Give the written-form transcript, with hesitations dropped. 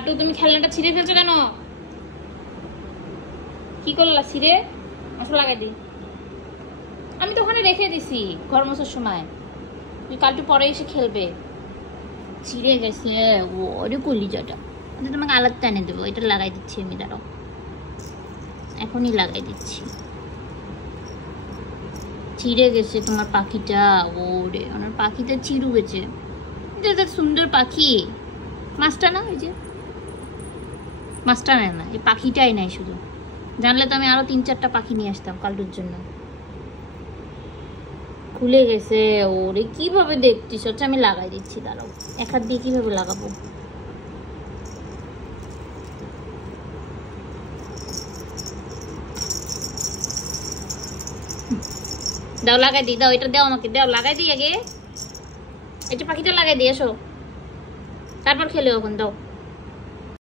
কালটু তুমি খেলনাটা ছিঁড়ে ফেলছো কেন? কি করলা ছিঁড়ে? মশলা লাগাই দি। আমি তো ওখানে রেখে দিছি ঘর মোছার সময়, তুই কালটু পরে এসে খেলবে। ছিঁড়ে গেছে ওরে কলিজাটা। তোমাকে আলাদা এনে দেবো, এটা লাগাই দিচ্ছি আমি, দাঁড়াও এখনই লাগাই দিচ্ছি। ছিঁড়ে গেছে তোমার পাখিটা, ওরে আমার পাখিটা চিরু গেছে। এটা সুন্দর পাখি, মাছটা না, ওই যে মাছটা নেয় না, এই পাখিটাই নাই শুধু। জানলে তো আমি আরো 3-4টা পাখি নিয়ে আসতাম কালটুর জন্য। খুলে গেছে, ওরে কিভাবে দেখছিস? হচ্ছে আমি লাগাই দিচ্ছি, দাঁড়াও এক হাত দিয়ে কিভাবে লাগাবো। দাও লাগাই দিই, দাও এটা দাও আমাকে, দাও লাগাই দিই আগে, এটা পাখিটা লাগাই দিই, এসো তারপর খেলে ওখান, দাও।